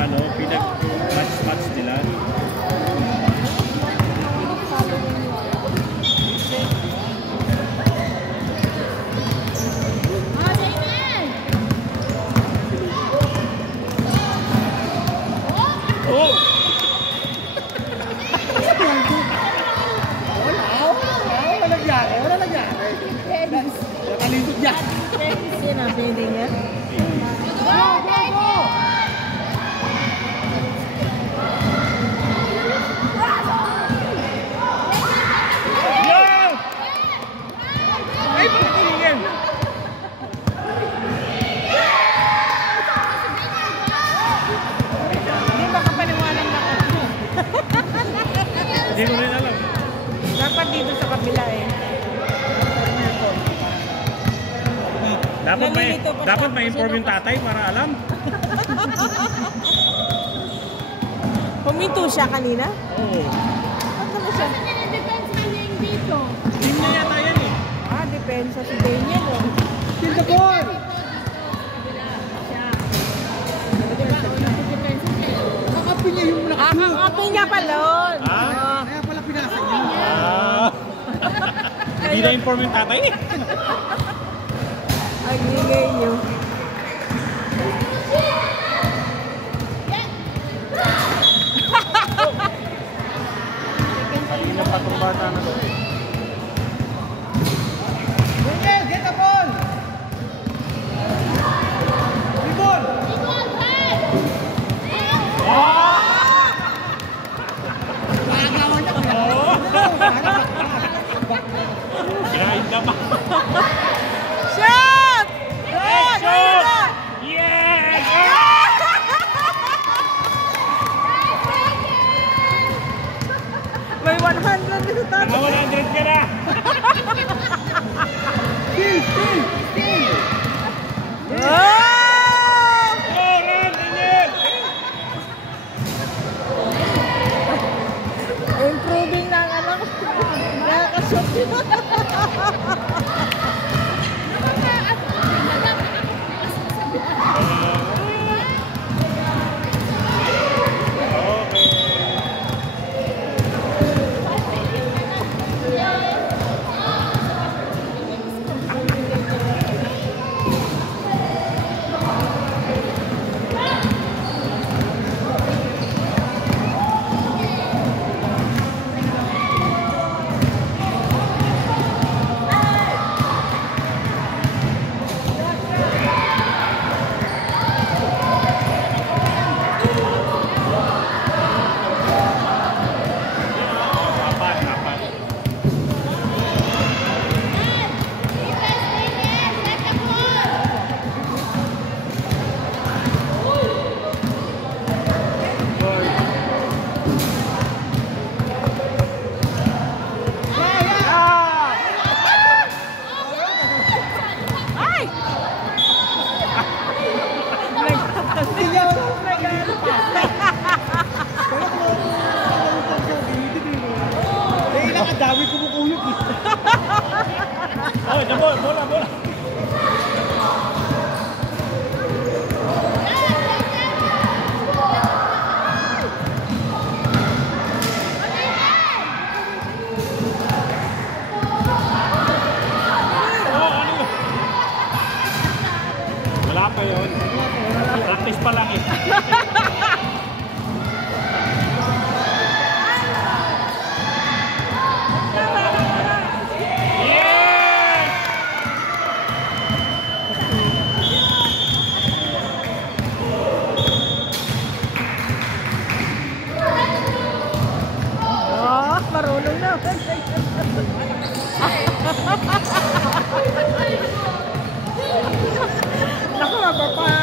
Ano, pinag-match nila. Hindi ko rin alam. Dapat dito sa kabila eh. Dapat may inform yung tatay para alam. Puminto siya kanina? Oo. Ba't naman siya? Depensa niya yung dito. Team na yata yan eh. Ah, depensa si Daniel oh. Kill the ball! Kakapin niya yung Ah, kakapin niya pala. Ah? Kaya pala pinasa niya. Hindi na inform yung tatay eh. Ang ingay niyo. Kanina pa itong bata na to. Daniel, get the ball! Ribon! Nakagawa niya. Kirahin ka pa. Shot! Shot! Shot! Yes! May 100 dito tayo. Mga 100 ka na! Kill! Kill! Kill! Oh! Run, Daniel! Improving na ang anak. Nakakashoot yun. Dami kumukuyog eh. Oh, jambol, bola, bola. Wala pa yun. Practice pa lang eh. Marunong na. Naku, mapapa.